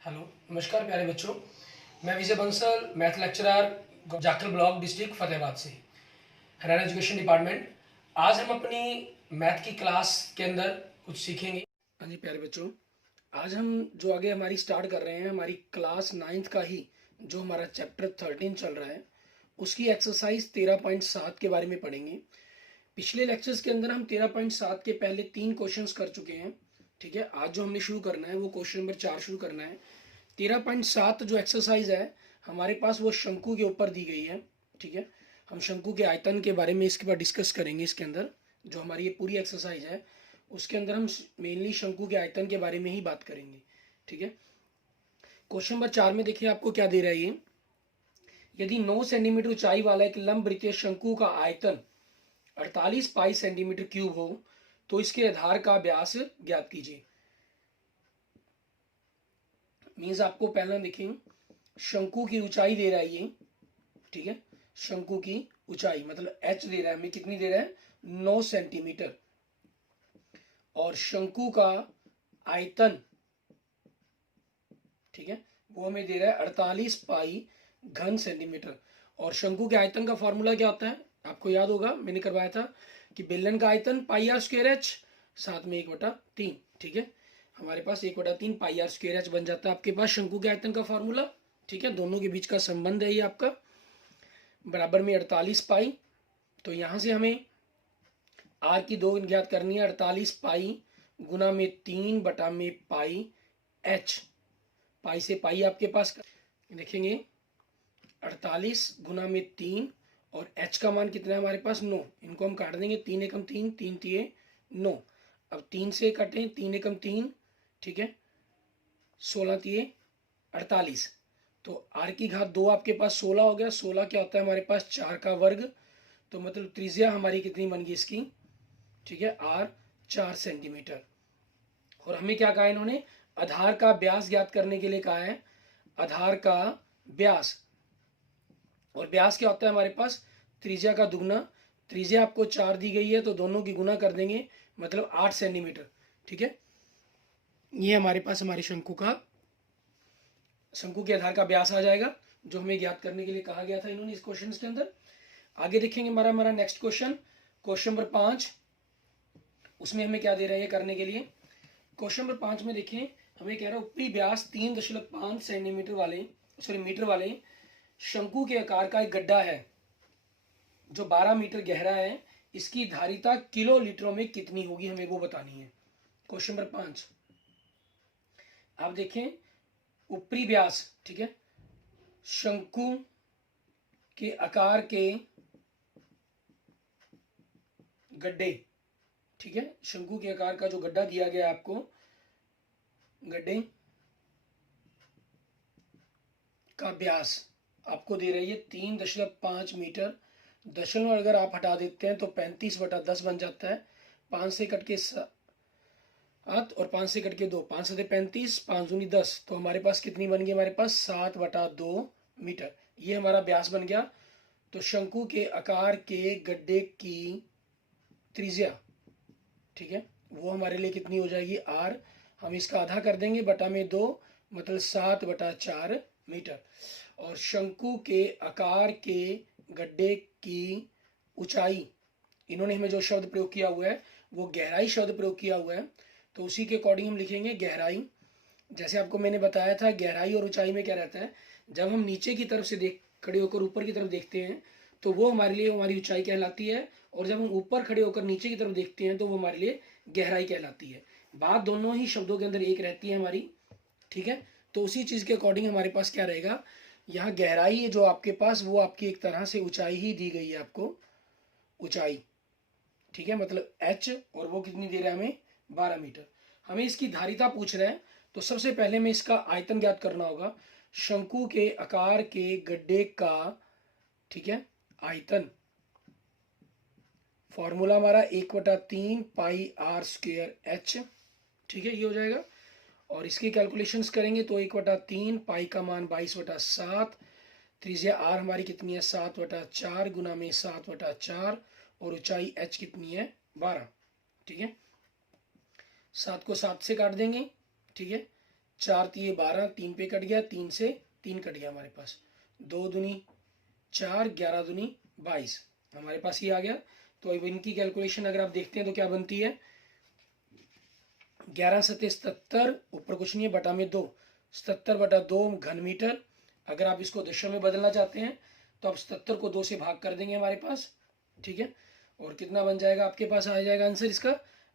Hello, नमस्कार प्यारे बच्चों। मैं Vijay Bansal, math lecturer, Jakhal block, district Fatehabad से, हरियाणा एजुकेशन डिपार्टमेंट। आज हम अपनी मैथ की क्लास के अंदर कुछ सीखेंगे। हाँ जी प्यारे बच्चों, आज हम जो आगे हमारी स्टार्ट कर रहे हैं, हमारी क्लास 9th का ही जो हमारा चैप्टर 13 चल रहा है, उसकी एक्सरसाइज 13.7 के बारे में पढ़ेंगे। पिछले लेक्चर्स के अंदर हम 13.7 के पहले 3 क्वेश्चंस कर चुके हैं। ठीक है, आज जो हमने शुरू करना है वो क्वेश्चन नंबर 4 शुरू करना है। 13.7 जो एक्सरसाइज है हमारे पास वो शंकु के ऊपर दी गई है। ठीक है, हम शंकु के आयतन के बारे में इसके बाद डिस्कस करेंगे। इसके अंदर जो हमारी ये पूरी एक्सरसाइज है उसके अंदर हम मेनली शंकु के आयतन के बारे में ही बात करेंगे। ठीक है, क्वेश्चन नंबर 4 में देखिए आपको क्या दे रहा है ये। यदि 9 सेंटीमीटर ऊंचाई वाला एक लंब वृत्तीय शंकु का आयतन 48 पाई सेंटीमीटर क्यूब हो तो इसके आधार का व्यास ज्ञात कीजिए। मीन्स आपको पहला देखें, शंकु की ऊंचाई दे रहा है ये। ठीक है, शंकु की ऊंचाई मतलब h दे रहा है हमें, कितनी दे रहा है 9 सेंटीमीटर, और शंकु का आयतन, ठीक है, वो हमें दे रहा है 48 पाई घन सेंटीमीटर। और शंकु के आयतन का फॉर्मूला क्या होता है, आपको याद होगा, मैंने करवाया था कि बेलन का आयतन पाई आर स्क्वायर एच साथ में 1/3। ठीक है, हमारे पास 1/3 पाई आर स्क्वायर एच बन जाता है आपके पास शंकु के आयतन का फॉर्मूला। ठीक है, दोनों के बीच का संबंध है ये आपका, बराबर में 48 पाई। तो यहां से हमें आर की 2 ज्ञात करनी है, 48 पाई गुना में 3 बटा में पाई एच। पाई से पाई आपके पास देखेंगे 48 गुना में 3, और h का मान कितना है हमारे पास 9। इनको हम काट देंगे, 3 एकम 3, 3 तिये 9। अब 3 से कटें, 3 एकम 3, ठीक है, 16 तिये 48। तो r की घात 2 आपके पास 16 हो गया। 16 क्या होता है हमारे पास 4 का वर्ग। तो मतलब त्रिज्या हमारी कितनी बन गई इसकी, ठीक है, r 4 सेंटीमीटर। और हमें क्या कहा इन्होंने, आधार का व्यास ज्ञात करने के लिए कहा है, आधार का व्यास। और व्यास क्या होता है हमारे पास, त्रिज्या का दुगना। त्रिज्या आपको 4 दी गई है तो दोनों की गुना कर देंगे, मतलब 8 सेंटीमीटर। ठीक है, ये हमारे पास हमारे शंकु के आधार का व्यास आ जाएगा, जो हमें ज्ञात करने के लिए कहा गया था इन्होंने इस क्वेश्चन के अंदर। आगे देखेंगे हमारा नेक्स्ट क्वेश्चन, क्वेश्चन नंबर 5। उसमें हमें क्या दे रहा है करने के लिए। क्वेश्चन नंबर 5 में देखें, हमें कह रहा है ऊपरी व्यास 3.5 सेंटीमीटर वाले, सॉरी मीटर वाले शंकु के आकार का एक गड्ढा है जो 12 मीटर गहरा है। इसकी धारिता किलो लीटरों में कितनी होगी, हमें वो बतानी है। क्वेश्चन नंबर 5 आप देखें, ऊपरी व्यास, ठीक है, शंकु के आकार के गड्ढे, ठीक है, शंकु के आकार का जो गड्ढा दिया गया आपको, गड्ढे का व्यास आपको दे रही है 3.5 मीटर। दशमलव अगर आप हटा देते हैं तो 35/10 बन जाता है। 5 से कट के 7 और 5 से कट के 2, 5 से 35, 5 दूनी 10, तो हमारे पास कितनी बन गई, हमारे पास 7/2 मीटर। ये हमारा व्यास बन गया। तो शंकु के आकार के गड्ढे की त्रिज्या, ठीक है, वो हमारे लिए कितनी हो जाएगी r। हम इसका आधा कर देंगे, बटा में 2, मतलब 7/4 मीटर। और शंकु के आकार के गड्ढे की ऊंचाई, इन्होंने हमें जो शब्द प्रयोग किया हुआ है वो गहराई शब्द प्रयोग किया हुआ है, तो उसी के अकॉर्डिंग हम लिखेंगे गहराई। जैसे आपको मैंने बताया था, गहराई और ऊंचाई में क्या रहता है, जब हम नीचे की तरफ से खड़े होकर ऊपर की तरफ देखते हैं तो वो हमारे लिए हमारी ऊंचाई कहलाती है, और जब हम ऊपर खड़े होकर नीचे की तरफ देखते हैं तो वो हमारे लिए गहराई कहलाती है। बात दोनों ही शब्दों के अंदर एक रहती है हमारी। ठीक है, तो उसी चीज के अकॉर्डिंग हमारे पास क्या रहेगा, यहाँ गहराई है जो आपके पास, वो आपकी एक तरह से ऊंचाई ही दी गई है आपको, ऊंचाई। ठीक है, मतलब h, और वो कितनी दे रहा है हमें 12 मीटर। हमें इसकी धारिता पूछ रहा है, तो सबसे पहले हमें इसका आयतन ज्ञात करना होगा। शंकु के आकार के गड्ढे का, ठीक है, आयतन, फॉर्मूला हमारा 1/3 पाई आर स्क्वायर एच। ठीक है, ये हो जाएगा। और इसकी कैलकुलेशंस करेंगे तो 1/3 पाई का मान 22/7, त्रिज्या आर हमारी कितनी है 7/4 गुना में 7/4, और ऊंचाई h कितनी है 12। ठीक है, 7 को 7 से काट देंगे, ठीक है, 4 तिये 12, 3 पे कट गया, 3 से 3 कट गया हमारे पास, 2 दूनी 4, 11 दूनी 22 हमारे पास ये आ गया। तो अब इनकी कैलकुलेशन अगर आप देखते हैं तो क्या बनती है, 11 सत्ते 77, ऊपर कुछ नहीं है, बटा में 2, 77/2 घन मीटर। अगर आप इसको दशमलव में बदलना चाहते हैं तो आप 77 को 2 से भाग कर देंगे हमारे पास, ठीक है। और कितना बन जाएगा आपके पास, आ जाएगा आंसर इसका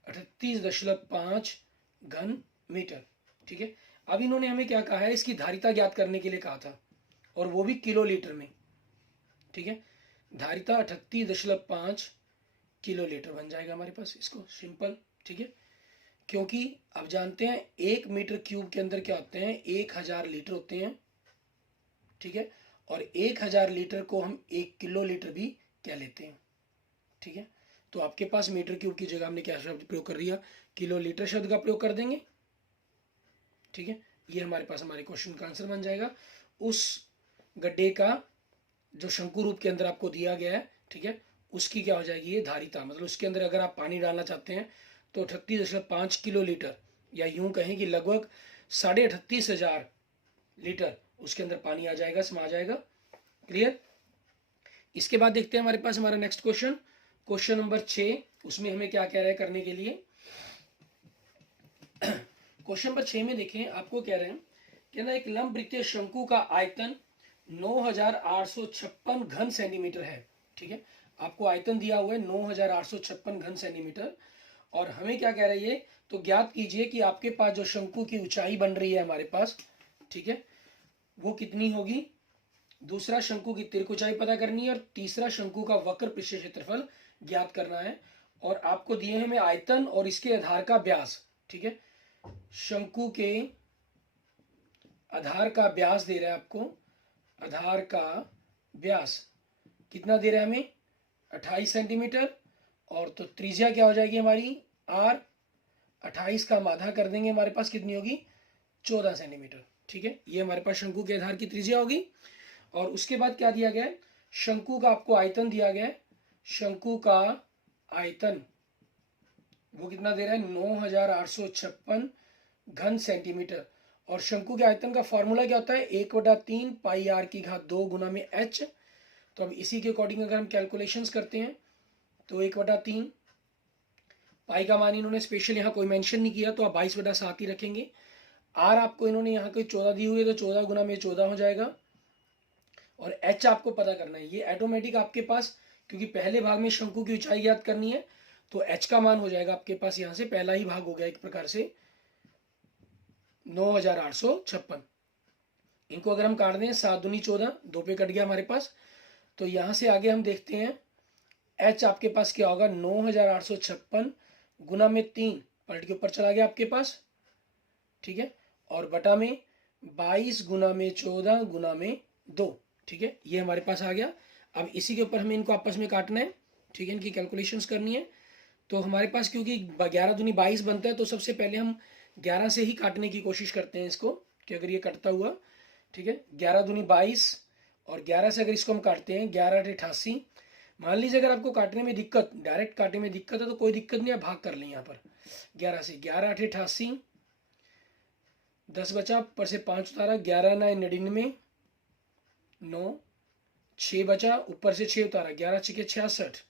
38.5 घन मीटर, ठीक है। अब इन्होंने हमें क्या कहा है, इसकी धारिता ज्ञात करने के लिए कहा था, और वो भी किलो लीटर में, ठीक है। धारिता 38.5 किलो लीटर बन जाएगा हमारे पास, इसको सिंपल, ठीक है। क्योंकि आप जानते हैं 1 मीटर क्यूब के अंदर क्या होते हैं, 1000 लीटर होते हैं, ठीक है। और 1000 लीटर को हम 1 किलो लीटर भी कह लेते हैं, ठीक है। तो आपके पास मीटर क्यूब की जगह हमने क्या शब्द प्रयोग कर दिया, किलो लीटर शब्द का प्रयोग कर देंगे, ठीक है। ये हमारे पास हमारे क्वेश्चन का आंसर बन जाएगा। उस गड्ढे का जो शंकु रूप के अंदर आपको दिया गया है, ठीक है, उसकी क्या हो जाएगी, ये धारिता, मतलब उसके अंदर अगर आप पानी डालना चाहते हैं तो 38.5 किलो लीटर, या यूं कहें कि लगभग 38,500 लीटर उसके अंदर पानी आ जाएगा, समा जाएगा। क्लियर। इसके बाद देखते हैं हमारे पास हमारा नेक्स्ट क्वेश्चन, क्वेश्चन नंबर 6। उसमें हमें क्या कह रहे हैं करने के लिए, क्वेश्चन नंबर 6 में देखें, आपको कह रहे हैं कि ना एक लंब वृत्तीय शंकु का आयतन 9856 घन सेंटीमीटर है, ठीक है। आपको आयतन दिया हुआ है 9856 घन सेंटीमीटर, और हमें क्या कह रही है, तो ज्ञात कीजिए कि आपके पास जो शंकु की ऊंचाई बन रही है हमारे पास, ठीक है, वो कितनी होगी। दूसरा, शंकु की तिर्क ऊंचाई पता करनी है, और तीसरा, शंकु का वक्र पृष्ठीय क्षेत्रफल ज्ञात करना है। और आपको दिए हैं हमें आयतन और इसके आधार का व्यास, ठीक है। शंकु के आधार का व्यास दे रहा है आपको, आधार का व्यास कितना दे रहा है हमें, 28 सेंटीमीटर, और तो त्रिज्या क्या हो जाएगी हमारी r, 28 का हम आधा कर देंगे, हमारे पास कितनी होगी 14 सेंटीमीटर, ठीक है। ये हमारे पास शंकु के आधार की त्रिज्या होगी। और उसके बाद क्या दिया गया है, शंकु का आपको आयतन दिया गया है, शंकु का आयतन वो कितना दे रहा है 9856 घन सेंटीमीटर। और शंकु के आयतन का फॉर्मूला क्या होता है, 1/3 पाई r की घात 2 गुना में h। तो अब इसी के अकॉर्डिंग अगर हम कैलकुलेशंस करते हैं तो 1/3 पाई का मान इन्होंने स्पेशल यहाँ कोई मेंशन नहीं किया, तो आप 22/7 ही रखेंगे। r आपको इन्होंने यहाँ कोई 14 दी हुई है, तो 14 गुना में 14 हो जाएगा। और h आपको पता करना है, ये ऑटोमेटिक आपके पास, क्योंकि पहले भाग में शंकु की ऊंचाई ज्ञात करनी है, तो h का मान हो जाएगा आपके पास, यहाँ से पहला ही भाग हो गया एक प्रकार से 9856। इनको अगर हम काट दें 7 दूनी 14, 2 पे कट गया हमारे पास। तो यहाँ से आगे हम देखते हैं h आपके पास क्या होगा, 9856 गुना में 3 पलट के ऊपर चला गया आपके पास, ठीक है, और बटा में 22 गुना में 14 गुना में 2, ठीक है, ये हमारे पास आ गया। अब इसी के ऊपर हमें इनको आपस में काटना है, ठीक है, इनकी कैलकुलेशंस करनी है। तो हमारे पास क्योंकि 11 दूनी 22 बनता है, तो सबसे पहले हम 11 से ही काटने की कोशिश करते हैं इसको, कि अगर ये कटता हुआ, ठीक है, 11 दूनी 22, और 11 से अगर इसको हम काटते हैं 11 × 88। मान लीजिए अगर आपको काटने में दिक्कत, डायरेक्ट काटने में दिक्कत है, तो कोई दिक्कत नहीं, आप भाग कर लें यहाँ पर 11 से, 11 × 88, 10 बचा, ऊपर से 5 उतारा, 11 × 9 = 99, 9, 6 बचा, ऊपर से 6 उतारा, 11 × 6 = 66,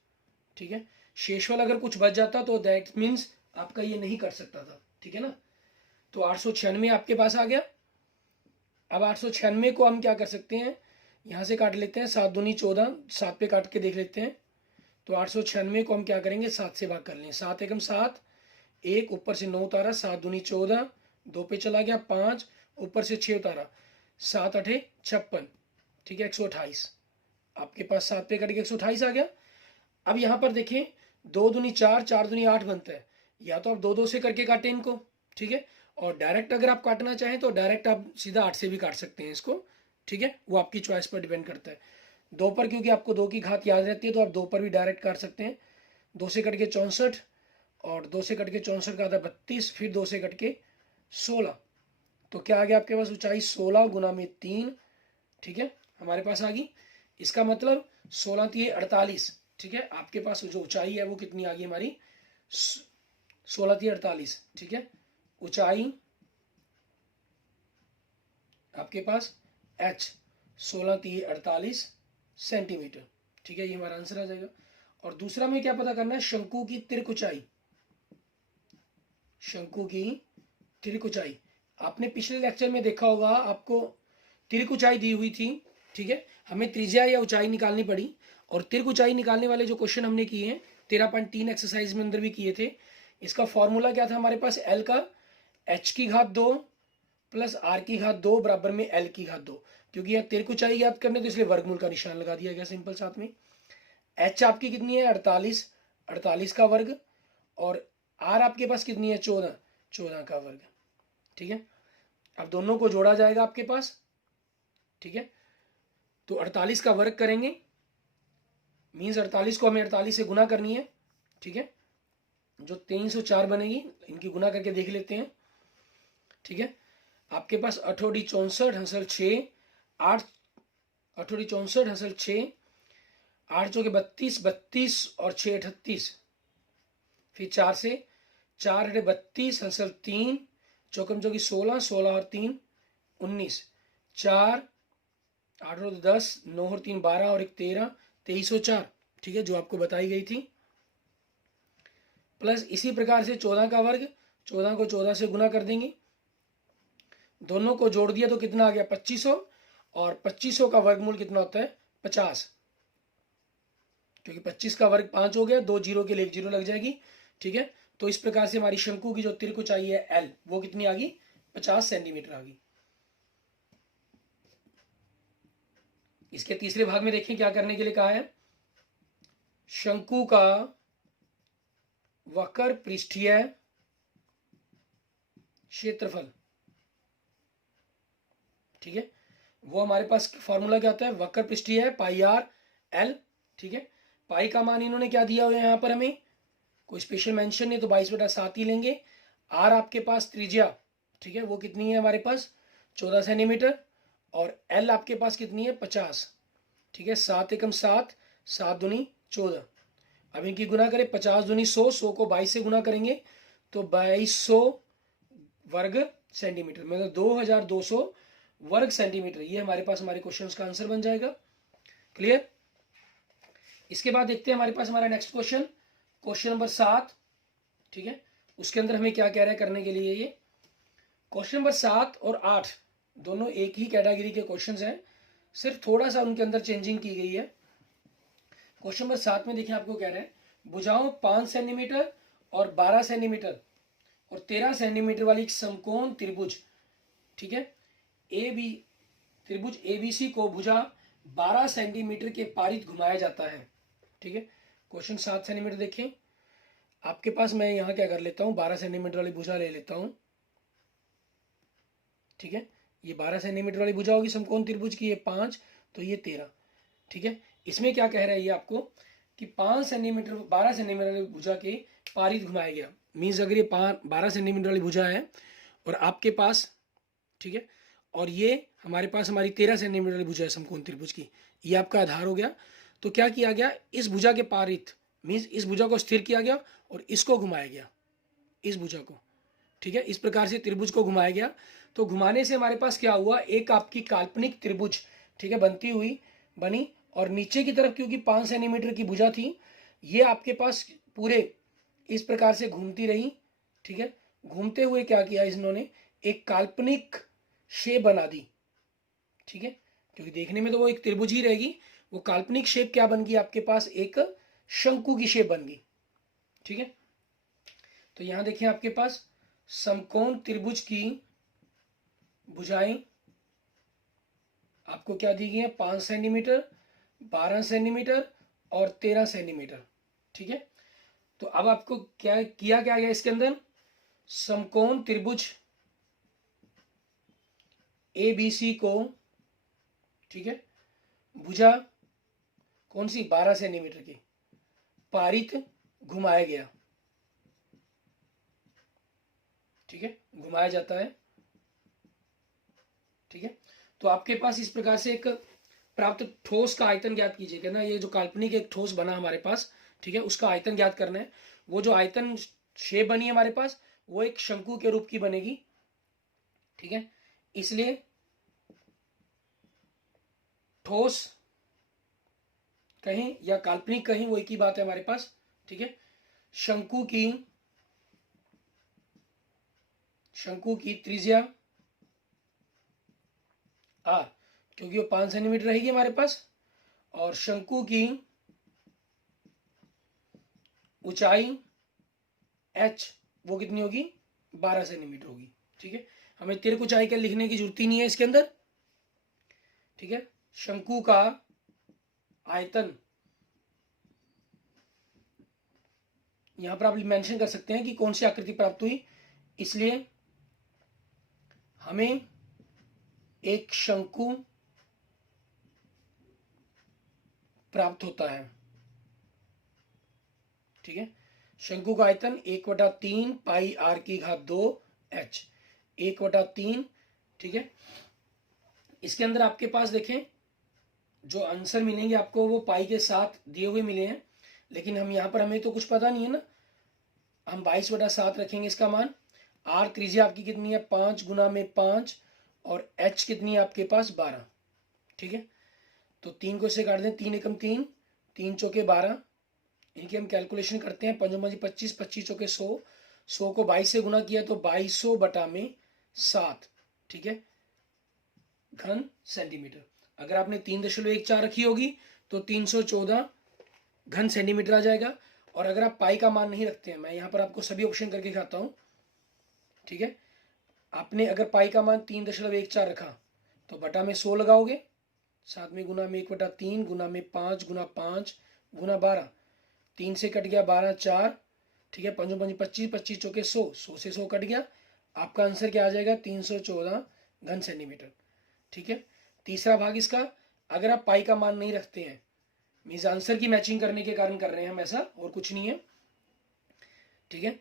ठीक है। शेष वाला अगर कुछ बच जाता तो दैट मीन्स आपका ये नहीं कर सकता था, ठीक है ना। तो 896 आपके पास आ गया। अब 896 को हम क्या कर सकते हैं, यहाँ से काट लेते हैं, 7 दूनी 14, 7 पे काट के देख लेते हैं। तो 896 को हम क्या करेंगे, 7 से भाग कर लें, 7 एकम 7, 1 ऊपर से 9 उतारा, 7 दूनी 14, 2 पे चला गया 5, ऊपर से 6 उतारा, 7 × 8 = 56, ठीक है, 128 आपके पास, 7 पे कट के 128 आ गया। अब यहाँ पर देखें 2 दूनी 4, 4 दूनी 8 बनता है, या तो आप 2 से करके काटें इनको, ठीक है, और डायरेक्ट अगर आप काटना चाहें तो डायरेक्ट आप सीधा 8 से भी काट सकते हैं इसको, ठीक है, वो आपकी चॉइस पर डिपेंड करता है। 2 पर क्योंकि आपको 2 की घात याद रहती है, तो आप 2 पर भी डायरेक्ट काट सकते हैं। 2 से कट के 64, और 2 से कट के 64 का आधा 32, फिर 2 से कट के 16, तो क्या आ गया आपके पास ऊंचाई 16 गुना में 3, ठीक है, हमारे पास आ गई। इसका मतलब 16 × 3 = 48, ठीक है, आपके पास जो ऊंचाई है वो कितनी आ गई हमारी 16 × 3 = 48, ठीक है। ऊंचाई आपके पास h 16 3 48 सेंटीमीटर। ठीक है, ये हमारा आंसर आ जाएगा। और दूसरा में क्या पता करना है, शंकु की तिर्क ऊंचाई। शंकु की तिर्क ऊंचाई आपने पिछले लेक्चर में देखा होगा, आपको तिर्क ऊंचाई दी हुई थी। ठीक है, हमें त्रिज्या या ऊंचाई निकालनी पड़ी, और तिर्क ऊंचाई निकालने वाले जो क्वेश्चन हमने किए हैं 13.3 एक्सरसाइज में अंदर भी किए थे। इसका फॉर्मूला क्या था हमारे पास, एल का h की घात 2 प्लस r की घात 2 बराबर में l की घात 2। क्योंकि यह तिर्क ऊंचाई याद करने तो इसलिए वर्गमूल का निशान लगा दिया गया सिंपल। साथ में h आपकी कितनी है 48, 48 का वर्ग, और r आपके पास कितनी है 14, 14 का वर्ग। ठीक है, अब दोनों को जोड़ा जाएगा आपके पास। ठीक है, तो 48 का वर्ग करेंगे, मीन्स 48 को हमें 48 से गुना करनी है। ठीक है, जो 304 बनेगी, इनकी गुना करके देख लेते हैं। ठीक है, आपके पास 8 64 हंसल 6 8, 8 64 हंसल 6, 8 चौके 32, 32 और 6 38, फिर 4 से 4 32 हंसल 3, चौकम चौकी 16, 16 और 3 19, 4 8 और 10, 9 और 3 12 और 1 13, 2304। ठीक है, जो आपको बताई गई थी। प्लस इसी प्रकार से 14 का वर्ग, 14 को 14 से गुना कर देंगे, दोनों को जोड़ दिया तो कितना आ गया 2500, और 2500 का वर्गमूल कितना होता है 50, क्योंकि 25 का वर्ग 5 हो गया, 2 जीरो के लिए 1 जीरो लग जाएगी। ठीक है, तो इस प्रकार से हमारी शंकु की जो तिर्क ऊंचाई है एल, वो कितनी आ गई 50 सेंटीमीटर आ गई। इसके तीसरे भाग में देखें क्या करने के लिए कहा है, शंकु का वक्र पृष्ठीय क्षेत्रफल। ठीक है, वो हमारे पास फॉर्मूला क्या होता है, वक्र पृष्ठीय है पाई आर एल। ठीक है, पाई का मान इन्होंने क्या दिया हुआ है यहाँ पर, हमें कोई स्पेशल मेंशन नहीं, तो 22/7 ही लेंगे। आर आपके पास त्रिज्या, ठीक है, वो कितनी है हमारे पास 14 सेंटीमीटर, और एल आपके पास कितनी है 50। ठीक है, 7 एकम 7, 7 दूनी 14। अब इनकी गुना करें, 50 दूनी 100, 100 को 22 से गुना करेंगे तो 2200 वर्ग सेंटीमीटर, मतलब 2200 वर्ग सेंटीमीटर। ये हमारे पास हमारे क्वेश्चन का आंसर बन जाएगा। क्लियर। इसके बाद देखते हैं हमारे पास हमारा नेक्स्ट क्वेश्चन, क्वेश्चन नंबर 7। ठीक है, उसके अंदर हमें क्या कह रहा है करने के लिए, ये क्वेश्चन नंबर 7 और 8 दोनों एक ही कैटेगरी के क्वेश्चंस हैं, सिर्फ थोड़ा सा उनके अंदर चेंजिंग की गई है। क्वेश्चन नंबर 7 में देखिए आपको कह रहे हैं, भुजाओं 5 सेंटीमीटर और 12 सेंटीमीटर और 13 सेंटीमीटर वाली एक समकोण त्रिभुज, ठीक है, ए बी त्रिभुज एबीसी को भुजा 12 सेंटीमीटर के पारित घुमाया जाता है। ठीक है, क्वेश्चन 7 सेंटीमीटर देखें आपके पास, मैं यहाँ क्या कर लेता हूँ 12 सेंटीमीटर वाली भुजा ले लेता हूँ। ठीक है, ये 12 सेंटीमीटर वाली भुजा होगी समकोण त्रिभुज की, ये 5, तो ये 13। ठीक है, इसमें क्या कह रहा है ये आपको कि 5 सेंटीमीटर 12 सेंटीमीटर वाली भुजा के पारित घुमाया गया, मीन्स अगर ये 12 सेंटीमीटर वाली भुजा है और आपके पास, ठीक है, और ये हमारे पास हमारी 13 सेंटीमीटर वाली भुजा है समकोण त्रिभुज की, ये आपका आधार हो गया। तो क्या किया गया, इस भुजा के पारित मीन्स इस भुजा को स्थिर किया गया और इसको घुमाया गया, इस भुजा को। ठीक है, इस प्रकार से त्रिभुज को घुमाया गया। तो घुमाने से हमारे पास क्या हुआ, एक आपकी काल्पनिक त्रिभुज, ठीक है, बनती हुई बनी, और नीचे की तरफ क्योंकि 5 सेंटीमीटर की भुजा थी, ये आपके पास पूरे इस प्रकार से घूमती रही। ठीक है, घूमते हुए क्या किया इन्होंने, एक काल्पनिक शेप बना दी। ठीक है, क्योंकि देखने में तो वो एक त्रिभुज ही रहेगी, वो काल्पनिक शेप क्या बन गई आपके पास, एक शंकु की शेप बन गई। ठीक है, तो यहां देखिए आपके पास समकोण त्रिभुज की भुजाएं आपको क्या दी गई है, 5 सेंटीमीटर, 12 सेंटीमीटर और 13 सेंटीमीटर। ठीक है, तो अब आपको क्या किया क्या गया इसके अंदर, समकोण त्रिभुज एबीसी को, ठीक है, भुजा कौन सी 12 सेंटीमीटर की पारित घुमाया गया। ठीक है, घुमाया जाता है। ठीक है, तो आपके पास इस प्रकार से एक प्राप्त ठोस का आयतन ज्ञात कीजिएगा ना, ये जो काल्पनिक एक ठोस बना हमारे पास, ठीक है, उसका आयतन ज्ञात करना है। वो जो आयतन शेप बनी है हमारे पास, वो एक शंकु के रूप की बनेगी। ठीक है, इसलिए ठोस कहें या काल्पनिक कहें, वो एक ही बात है हमारे पास, ठीक है। शंकु की त्रिज्या आर, क्योंकि वो 5 सेंटीमीटर रहेगी हमारे पास, और शंकु की ऊंचाई एच वो कितनी होगी, 12 सेंटीमीटर होगी, ठीक है। हमें तिर्क ऊंचाई का लिखने की जरूरत ही नहीं है इसके अंदर, ठीक है। शंकु का आयतन यहां पर आप मेंशन कर सकते हैं कि कौन सी आकृति प्राप्त हुई, इसलिए हमें एक शंकु प्राप्त होता है, ठीक है। शंकु का आयतन 1/3 पाई आर की घात 2 एच, 1/3, ठीक है। इसके अंदर आपके पास देखें जो आंसर मिलेंगे आपको वो पाई के साथ दिए हुए मिले हैं, लेकिन हम यहाँ पर हमें तो कुछ पता नहीं है ना, हम 22/7 रखेंगे इसका मान। आर त्रिज्या आपकी कितनी है, 5 गुना में 5, और एच कितनी है आपके पास 12, ठीक है। तो 3 को इससे काट दें, 3 एकम 3, 3 चौके 12, इनकी हम कैलकुलेशन करते हैं, 5 5 25, 25 चौके 100, 100 को 22 से गुना किया तो 2200/7, ठीक है, घन सेंटीमीटर। अगर आपने 3.14 रखी होगी तो 314 घन सेंटीमीटर आ जाएगा। और अगर आप पाई का मान नहीं रखते हैं, मैं यहाँ पर आपको सभी ऑप्शन करके खाता हूँ, ठीक है। आपने अगर पाई का मान 3.14 रखा तो बटा में 100 लगाओगे, साथ में गुना में 1/3, गुना में 5, गुना 5, गुना 12, 3 से कट गया 12, 4, ठीक है, 5 5 25, 25 चौके 100, 100 से 100 कट गया, आपका आंसर क्या आ जाएगा, 314 घन सेंटीमीटर, ठीक है। तीसरा भाग इसका, अगर आप पाई का मान नहीं रखते हैं, मीन्स आंसर की मैचिंग करने के कारण कर रहे हैं हम ऐसा, और कुछ नहीं है, ठीक है।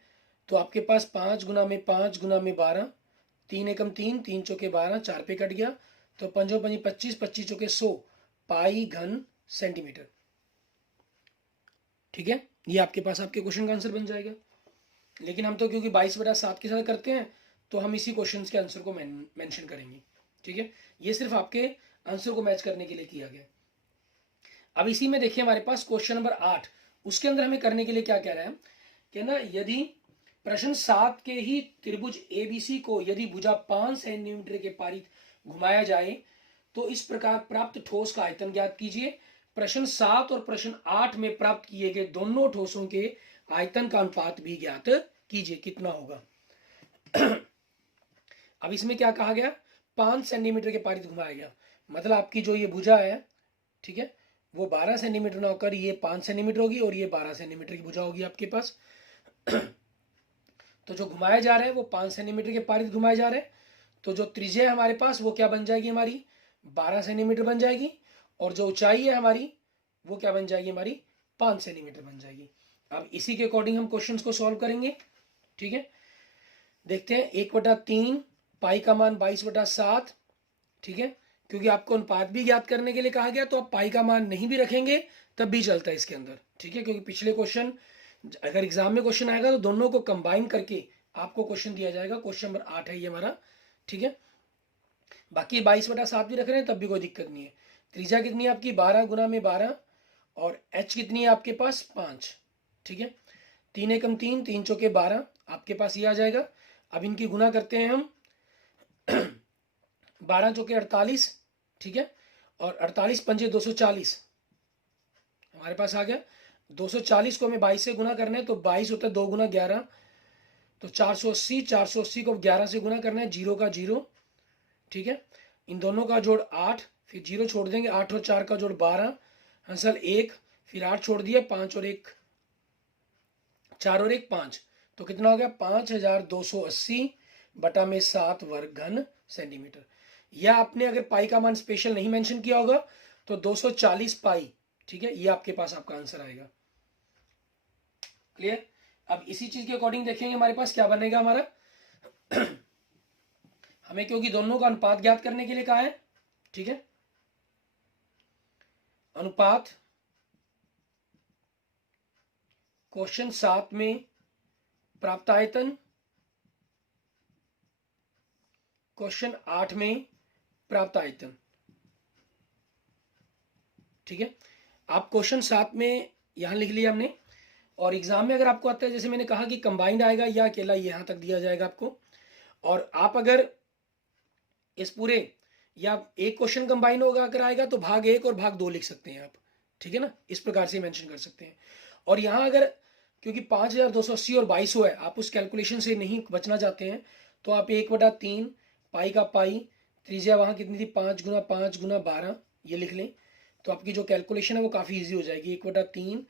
तो आपके पास 5 गुना में 5, गुना में 12, 3 एकम 3, 3 चौके 12, 4 पे कट गया, तो 5 5 25, 25 चौके 100 पाई घन सेंटीमीटर, ठीक है। ये आपके पास आपके क्वेश्चन का आंसर बन जाएगा। लेकिन हम तो क्योंकि 22/7 के साथ करते हैं तो हम इसी क्वेश्चन के आंसर को मेंशन करेंगे, ठीक है। ये सिर्फ आपके आंसर को मैच करने के लिए किया गया। अब इसी में देखिए हमारे पास क्वेश्चन नंबर 8, उसके अंदर हमें करने के लिए क्या कह रहा है कि ना, यदि प्रश्न 7 के ही त्रिभुज एबीसी को यदि भुजा 5 सेंटीमीटर के पारित घुमाया जाए तो इस प्रकार प्राप्त ठोस का आयतन ज्ञात कीजिए। प्रश्न 7 और प्रश्न 8 में प्राप्त किए गए दोनों ठोसों के आयतन का अनुपात भी ज्ञात कीजिए, कितना होगा। अब इसमें क्या कहा गया, 5 सेंटीमीटर के पारित घुमाया गया, मतलब आपकी जो ये भुजा है, ठीक है, वो 12 सेंटीमीटर ना होकर ये 5 सेंटीमीटर होगी और ये 12 सेंटीमीटर की भुजा होगी आपके पास। तो जो घुमाया जा रहा है वो 5 सेंटीमीटर के पारित घुमाया जा रहा है, तो जो त्रिज्या है हमारे पास वो क्या बन जाएगी, हमारी 12 सेंटीमीटर बन जाएगी, और जो ऊंचाई है हमारी वो क्या बन जाएगी, हमारी 5 सेंटीमीटर बन जाएगी। अब इसी के अकॉर्डिंग हम क्वेश्चंस को सॉल्व करेंगे, ठीक है। देखते हैं, 1/3 पाई का मान 22/7, ठीक है, क्योंकि आपको अनुपात भी ज्ञात करने के लिए कहा गया तो आप पाई का मान नहीं भी रखेंगे तब भी चलता है इसके अंदर, ठीक है, क्योंकि पिछले क्वेश्चन अगर एग्जाम में क्वेश्चन आएगा तो दोनों को कंबाइन करके आपको क्वेश्चन दिया जाएगा। क्वेश्चन नंबर 8 है ये हमारा, ठीक है। बाकी 22/7 भी रख रहे हैं तब भी कोई दिक्कत नहीं है। त्रिज्या कितनी है आपकी, 12 गुना में 12, और एच कितनी है आपके पास 5, ठीक है। 3 एकम 3, 3 चौके 12, आपके पास ये आ जाएगा। अब इनकी गुना करते हैं हम, 12 चौके 48, ठीक है, और 48 पंजे 240 हमारे पास आ गया। 240 को हमें 22 से गुना करना है तो 22 होता है 2 गुना 11, तो 480, 480 को 11 से गुना करना है, 0 का 0, ठीक है। इन दोनों का जोड़ 8, फिर 0 छोड़ देंगे, 8 और 4 का जोड़ 12, हंसल 1, फिर 8 छोड़ दिया, 5 और 1, 4 और 1 5, तो कितना हो गया, 5280 बटा में 7 वर्ग घन सेंटीमीटर। या आपने अगर पाई का मान स्पेशल नहीं मेंशन किया होगा तो 240 पाई, ठीक है, ये आपके पास आपका आंसर आएगा। क्लियर। अब इसी चीज के अकॉर्डिंग देखेंगे हमारे पास क्या बनेगा हमारा। हमें क्योंकि दोनों का अनुपात ज्ञात करने के लिए कहा है, ठीक है, अनुपात क्वेश्चन 7 में प्राप्त आयतन, क्वेश्चन 8 में प्राप्त आयतन, ठीक है। आप क्वेश्चन 7 में यहाँ लिख लिया हमने। और एग्जाम में अगर आपको आता है, जैसे मैंने कहा कि कंबाइंड आएगा या अकेला, यहाँ तक दिया जाएगा आपको। और आप अगर इस पूरे या एक क्वेश्चन कंबाइन होगा अगर आएगा तो भाग 1 और भाग 2 लिख सकते हैं आप, ठीक है ना, इस प्रकार से मेंशन कर सकते हैं। और यहाँ अगर क्योंकि 5280 और 2200 है, आप उस कैलकुलेशन से नहीं बचना चाहते हैं, तो आप 1/3 पाई का पाई, त्रिज्या वहाँ कितनी थी 5 गुना 5 गुना 12, ये लिख लें। तो आपकी जो कैलकुलेशन है वो काफ़ी ईजी हो जाएगी। 1/3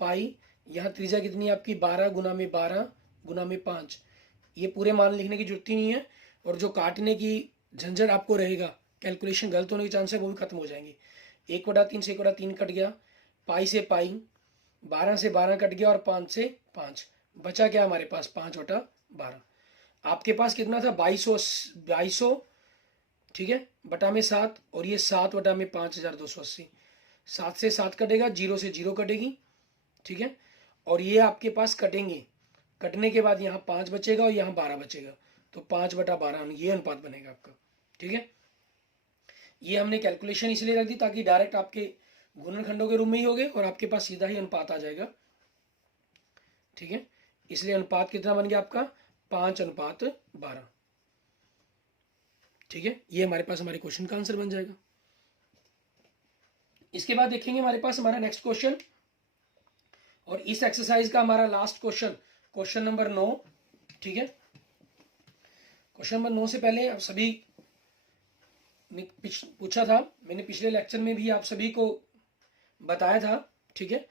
पाई, यहाँ त्रिज्या कितनी है आपकी 12 गुना में 12 गुना में 5, ये पूरे मान लिखने की जरूरत ही नहीं है। और जो काटने की झंझट आपको रहेगा, कैलकुलेशन गलत होने के चांस है वो भी खत्म हो जाएंगे। 1/3 से 1/3 कट गया, पाई से पाई, 12 से 12 कट गया और 5 से 5, बचा क्या हमारे पास 5/12। आपके पास कितना था 2200, ठीक है, बटा में 7, और ये 7/5280। 7 से 7 कटेगा, 0 से 0 कटेगी, ठीक है। और ये आपके पास कटेंगे, कटने के बाद यहाँ 5 बचेगा और यहाँ 12 बचेगा, तो 5/12 ये अनुपात बनेगा आपका, ठीक है। ये हमने कैलकुलेशन इसलिए रख दी ताकि डायरेक्ट आपके गुणनखंडों के रूप में ही होगे और आपके पास सीधा ही अनुपात आ जाएगा, ठीक है। इसलिए अनुपात कितना बन गया आपका 5:12, ठीक है। ये हमारे पास हमारे क्वेश्चन का आंसर बन जाएगा। इसके बाद देखेंगे हमारे पास हमारा नेक्स्ट क्वेश्चन, और इस एक्सरसाइज का हमारा लास्ट क्वेश्चन, क्वेश्चन नंबर 9, ठीक है। क्वेश्चन नंबर 9 से पहले आप सभी ने पूछा था, मैंने पिछले लेक्चर में भी आप सभी को बताया था, ठीक है।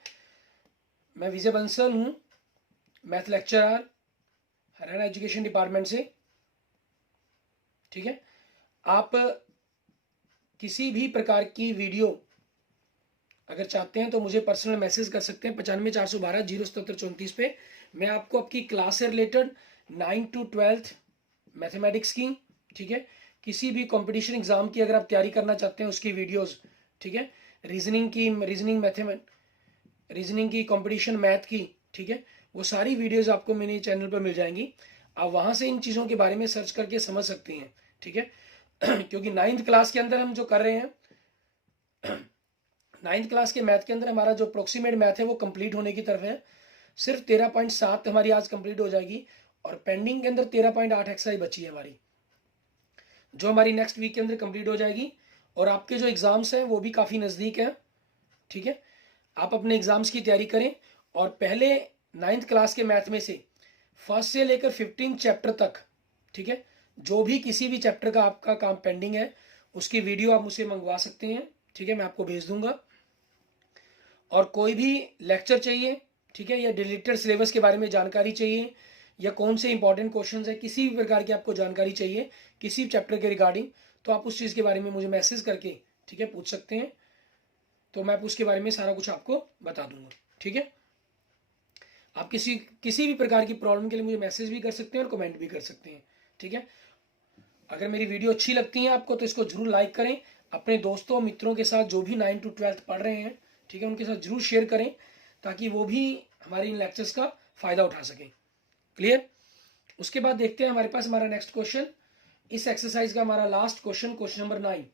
मैं विजय बंसल हूँ, math lecturer, Haryana education department से, ठीक है। आप किसी भी प्रकार की वीडियो अगर चाहते हैं तो मुझे पर्सनल मैसेज कर सकते हैं 95 412 077 34 पे। मैं आपको आपकी क्लास से रिलेटेड 9 to 12 मैथमेटिक्स की, ठीक है, किसी भी कंपटीशन एग्जाम की अगर आप तैयारी करना चाहते हैं उसकी वीडियोस, ठीक है, रीजनिंग की कंपटीशन मैथ की, ठीक है, वो सारी वीडियोस आपको मेरे चैनल पर मिल जाएंगी। आप वहां से इन चीज़ों के बारे में सर्च करके समझ सकते हैं, ठीक है। क्योंकि 9th क्लास के अंदर हम जो कर रहे हैं, 9th क्लास के मैथ के अंदर हमारा जो अप्रोक्सीमेट मैथ है वो कंप्लीट होने की तरफ है। सिर्फ 13.7 हमारी आज कंप्लीट हो जाएगी, और पेंडिंग के अंदर 13.8 एक्सरसाइज बची है हमारी, जो हमारी नेक्स्ट वीक के अंदर कंप्लीट हो जाएगी। और आपके जो एग्जाम्स हैं वो भी काफ़ी नज़दीक है, ठीक है। आप अपने एग्जाम्स की तैयारी करें, और पहले 9th क्लास के मैथ में से फर्स्ट से लेकर 15 चैप्टर तक, ठीक है, जो भी किसी भी चैप्टर का आपका काम पेंडिंग है उसकी वीडियो आप मुझसे मंगवा सकते हैं, ठीक है, मैं आपको भेज दूंगा। और कोई भी लेक्चर चाहिए, ठीक है, या डिलीटेड सिलेबस के बारे में जानकारी चाहिए, या कौन से इंपॉर्टेंट क्वेश्चन है, किसी भी प्रकार की आपको जानकारी चाहिए किसी भी चैप्टर के रिगार्डिंग, तो आप उस चीज़ के बारे में मुझे मैसेज करके, ठीक है, पूछ सकते हैं। तो मैं उसके बारे में सारा कुछ आपको बता दूंगा, ठीक है। आप किसी भी प्रकार की प्रॉब्लम के लिए मुझे मैसेज भी कर सकते हैं और कमेंट भी कर सकते हैं, ठीक है। अगर मेरी वीडियो अच्छी लगती है आपको तो इसको जरूर लाइक करें, अपने दोस्तों मित्रों के साथ जो भी 9 to 12 पढ़ रहे हैं, ठीक है, उनके साथ जरूर शेयर करें ताकि वो भी हमारे इन लेक्चर्स का फ़ायदा उठा सकें। क्लियर। उसके बाद देखते हैं हमारे पास हमारा नेक्स्ट क्वेश्चन, इस एक्सरसाइज का हमारा लास्ट क्वेश्चन, क्वेश्चन नंबर 9।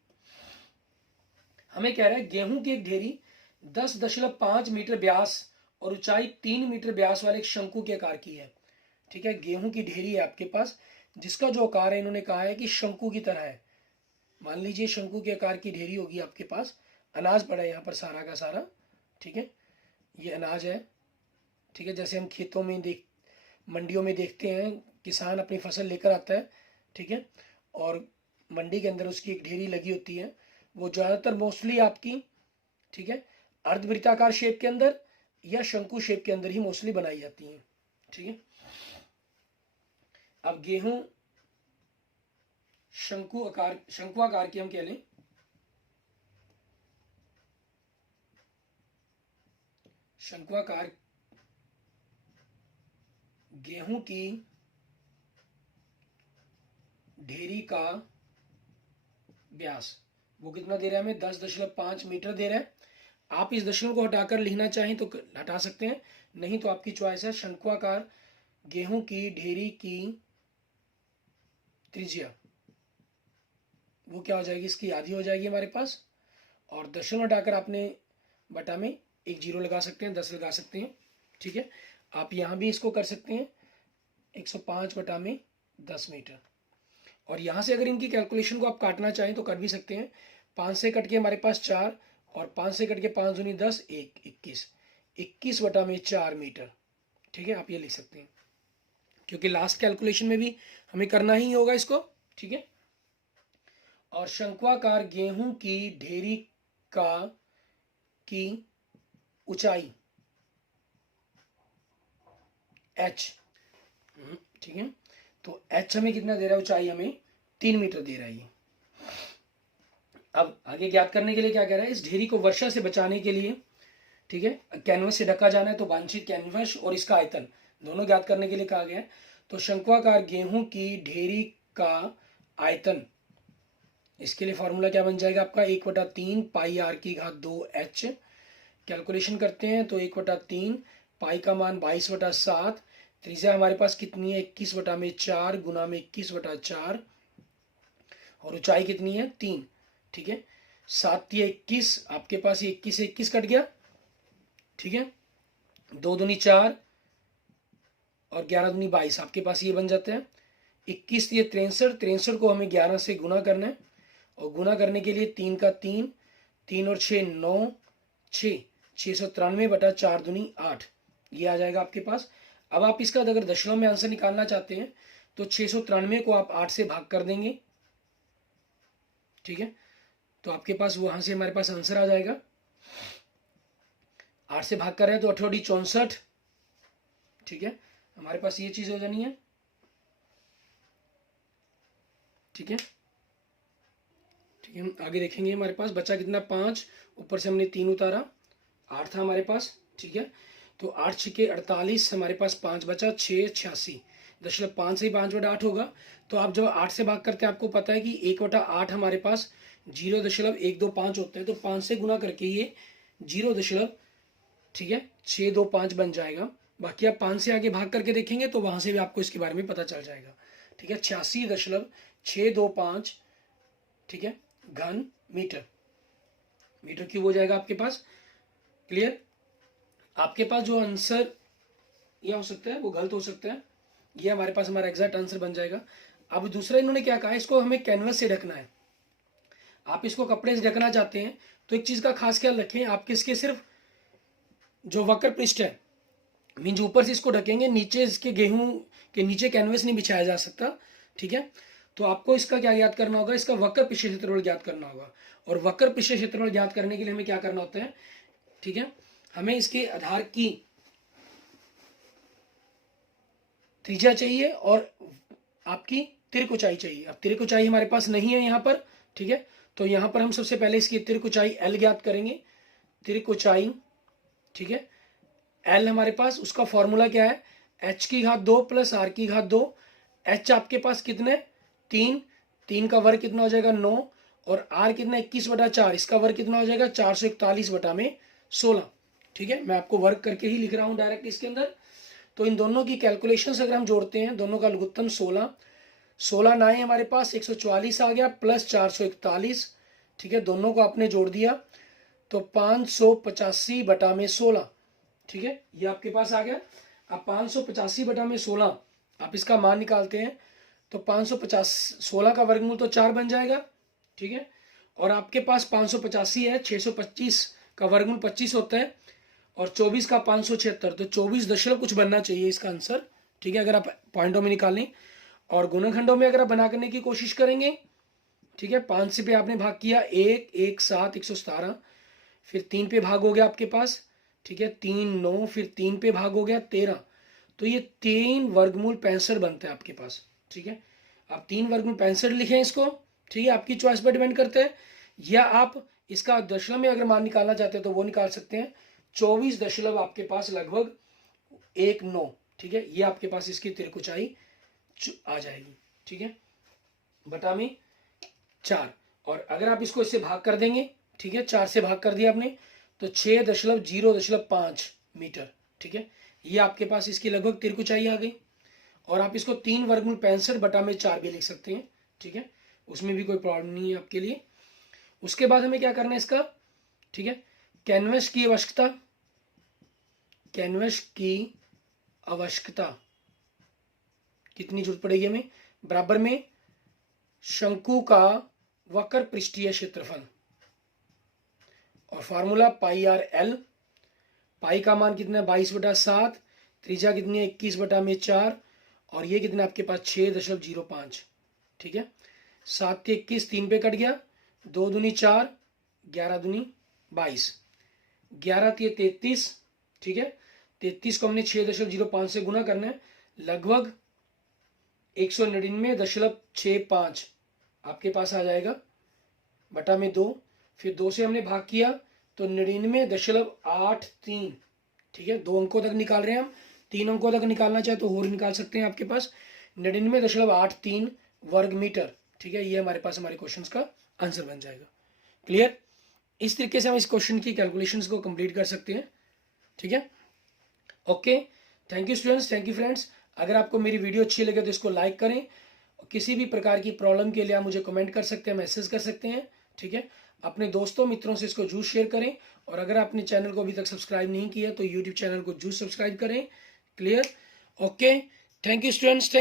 हमें कह रहा है गेहूं की एक ढेरी 10.5 मीटर व्यास और ऊंचाई 3 मीटर व्यास वाले एक शंकु के आकार की है, ठीक है। गेहूं की ढेरी है आपके पास जिसका जो आकार है इन्होंने कहा है कि शंकु की तरह है। मान लीजिए शंकु के आकार की ढेरी होगी आपके पास, अनाज पड़ा है यहाँ पर सारा का सारा, ठीक है, ये अनाज है, ठीक है। जैसे हम खेतों में मंडियों में देखते हैं किसान अपनी फसल लेकर आता है, ठीक है, और मंडी के अंदर उसकी एक ढेरी लगी होती है, वो ज़्यादातर मोस्टली आपकी, ठीक है, अर्धवृत्ताकार शेप के अंदर या शंकु शेप के अंदर ही मोस्टली बनाई जाती हैं, ठीक है। अब गेहूं शंकु आकार की हम कह लें, शंकुआकार गेहूं की ढेरी का व्यास वो कितना दे रहा है हमें 10.5 मीटर दे रहा है। आप इस दशमलव को हटाकर लिखना चाहें तो हटा सकते हैं, नहीं तो आपकी चॉइस है। शंकुआकार गेहूं की ढेरी की त्रिज्या वो क्या हो जाएगी, इसकी आधी हो जाएगी हमारे पास, और दशमलव हटाकर आपने बटा में एक जीरो लगा सकते हैं, 10 लगा सकते हैं, ठीक है। आप यहाँ भी इसको कर सकते हैं 105 बटा में 10 मीटर। और यहाँ से अगर इनकी कैलकुलेशन को आप काटना चाहें तो कर भी सकते हैं। 5 से कट के हमारे पास 4 और 5 से कट के 5 दूनी 10, 21, 21 बटा में 4 मीटर, ठीक है। आप ये लिख सकते हैं क्योंकि लास्ट कैलकुलेशन में भी हमें करना ही होगा इसको, ठीक है। और शंक्वाकार गेहूं की ढेरी की ऊंचाई h, ठीक है। तो h हमें कितना दे रहा है, ऊंचाई हमें 3 मीटर दे रहा है ये। अब आगे ज्ञात करने के लिए क्या कह रहा है, इस ढेरी को वर्षा से बचाने के लिए, ठीक है, कैनवस से ढका जाना है, तो वांछित कैनवस और इसका आयतन दोनों ज्ञात करने के लिए कहा गया है। तो शंक्वाकार गेहूं की ढेरी का आयतन, इसके लिए फॉर्मूला क्या बन जाएगा आपका, 1/3 पाई r की घात 2h। कैलकुलेशन करते हैं तो 1/3 पाई का मान 22/7, त्रिज्या हमारे पास कितनी है 21/4 गुना में 21/4 और ऊंचाई कितनी है 3, ठीक है। 7 या 21, आपके पास ये 21 से 21 कट गया, ठीक है। 2 दूनी 4 और 11 दूनी 22, आपके पास ये बन जाते हैं 21 ये 63, 63 को हमें 11 से गुना करना है और गुना करने के लिए 3 का 3, 3 और 6 9, 693 बटा 4 दूनी 8, ये आ जाएगा आपके पास। अब आप इसका अगर दशमलव में आंसर निकालना चाहते हैं तो 693 को आप 8 से भाग कर देंगे, ठीक है। तो आपके पास वहां से हमारे पास आंसर आ जाएगा, 8 से भाग कर रहे हैं तो 8 64, ठीक है। हमारे पास ये चीज हो जानी है, ठीक है, ठीक है। आगे देखेंगे हमारे पास बचा कितना 5, ऊपर से हमने 3 उतारा, 8 था हमारे पास, ठीक है। तो 8 छिके 48, हमारे पास 5 बचा, 6 86.5 से ही 5/8 होगा। तो आप जब 8 से भाग करते हैं आपको पता है कि 1/8 हमारे पास 0.125 होता है, तो 5 से गुना करके ये 0, ठीक है 625 बन जाएगा। बाकी आप 5 से आगे भाग करके देखेंगे तो वहां से भी आपको इसके बारे में पता चल जाएगा, ठीक है। 86.625, ठीक है, घन मीटर, मीटर क्यूब हो जाएगा आपके पास। क्लियर। आपके पास जो आंसर यह हो सकता है वो गलत हो सकता है, ये हमारे पास हमारा एग्जैक्ट आंसर बन जाएगा। अब दूसरा इन्होंने क्या कहा, इसको हमें कैनवस से ढकना है। आप इसको कपड़े से ढकना चाहते हैं तो एक चीज का खास ख्याल रखें, आप किसके सिर्फ जो वक्र पृष्ठ है मीन ऊपर से इसको ढकेंगे, नीचे इसके गेहूं के नीचे कैनवस नहीं बिछाया जा सकता, ठीक है। तो आपको इसका क्या ज्ञात करना होगा, इसका वक्र पृष्ठ क्षेत्रफल ज्ञात करना होगा। और वक्र पृष्ठ क्षेत्रफल ज्ञात करने के लिए हमें क्या करना होता है, ठीक है, हमें इसके आधार की त्रिज्या चाहिए और आपकी तिर्क ऊंचाई चाहिए। अब तिर्क ऊंचाई हमारे पास नहीं है यहाँ पर, ठीक है। तो यहाँ पर हम सबसे पहले इसकी तिर्क ऊंचाई L ज्ञात करेंगे, तिर्क ऊंचाई, ठीक है। L हमारे पास उसका फॉर्मूला क्या है, h की घात 2 प्लस r की घात 2। h आपके पास कितने 3, 3 का वर्ग कितना हो जाएगा 9 और r कितना 21/4, इसका वर्ग कितना हो जाएगा 441 बटा में 16, ठीक है। मैं आपको वर्ग करके ही लिख रहा हूं डायरेक्ट इसके अंदर। तो इन दोनों की कैलकुलेशंस अगर हम जोड़ते हैं, दोनों का लघुत्तम 16, 16 ना हमारे पास 144 आ गया प्लस 441, ठीक है। दोनों को आपने जोड़ दिया तो 585 बटा में 16, ठीक है, ये आपके पास आ गया। अब 585 बटा में 16 आप इसका मान निकालते हैं तो 550, 16 का वर्गमूल तो 4 बन जाएगा, ठीक है। और आपके पास 585 है, 625 का वर्गमूल 25 होता है और 24 का 576, तो 24 दशमलव कुछ बनना चाहिए इसका आंसर, ठीक है, अगर आप पॉइंटों में निकालें। और गुणनखंडों में अगर आप बना करने की कोशिश करेंगे, ठीक है, 5 से पे आपने भाग किया 1, 1 7, 117, फिर 3 पे भाग हो गया आपके पास, ठीक है, 3 9, फिर 3 पे भाग हो गया 13, तो ये 3 वर्गमूल 65 बनता है आपके पास, ठीक है। आप 3 वर्गमूल 65 लिखें इसको, ठीक है, आपकी चॉइस पर डिपेंड करते हैं। या आप इसका दशमलव में अगर मान निकालना चाहते हैं तो वो निकाल सकते हैं, 24 दशमलव आपके पास लगभग 19, ठीक है, ये आपके पास इसकी तिर्क ऊंचाई आ जाएगी, ठीक है, बटा में 4। और अगर आप इसको इससे भाग कर देंगे, ठीक है, 4 से भाग कर दिया आपने तो 6.005 मीटर, ठीक है, ये आपके पास इसकी लगभग तिर्क ऊंचाई आ गई। और आप इसको 3 वर्गमूल 65 बटा में 4 भी लिख सकते हैं, ठीक है, उसमें भी कोई प्रॉब्लम नहीं है आपके लिए। उसके बाद हमें क्या करना है इसका, ठीक है, कैनवस की आवश्यकता, कैनवस की आवश्यकता कितनी जरूरत पड़ेगी हमें, बराबर में शंकु का वक्र पृष्ठीय क्षेत्रफल, और फार्मूला पाई आर एल, पाई का मान कितना है 22/7, त्रिज्या कितनी है 21/4, और ये कितना आपके पास 6.05, ठीक है। 7 के 21 3 पे कट गया, 2 दूनी 4, 11 दूनी 22, 11 के 33, ठीक है। 33 को हमने 6.05 से गुना करना है, लगभग 199.65 आपके पास आ जाएगा, बटा में 2, फिर 2 से हमने भाग किया तो 99.83, ठीक है। 2 अंकों तक निकाल रहे हैं हम, 3 अंकों तक निकालना चाहे तो और निकाल सकते हैं आपके पास, 99.83 वर्ग मीटर, ठीक है। ये हमारे पास हमारे क्वेश्चन का आंसर बन जाएगा। क्लियर? इस तरीके से हम इस क्वेश्चन की कैलकुलेशंस को कंप्लीट कर सकते हैं, ठीक है। Okay, thank you students, thank you friends. अगर आपको मेरी वीडियो अच्छी लगे तो इसको लाइक करें, किसी भी प्रकार की प्रॉब्लम के लिए आप मुझे कमेंट कर सकते हैं, मैसेज कर सकते हैं, ठीक है। अपने दोस्तों मित्रों से इसको जरूर शेयर करें, और अगर आपने चैनल को अभी तक सब्सक्राइब नहीं किया तो यूट्यूब चैनल को जरूर सब्सक्राइब करें। Clear? Okay, thank you students, thank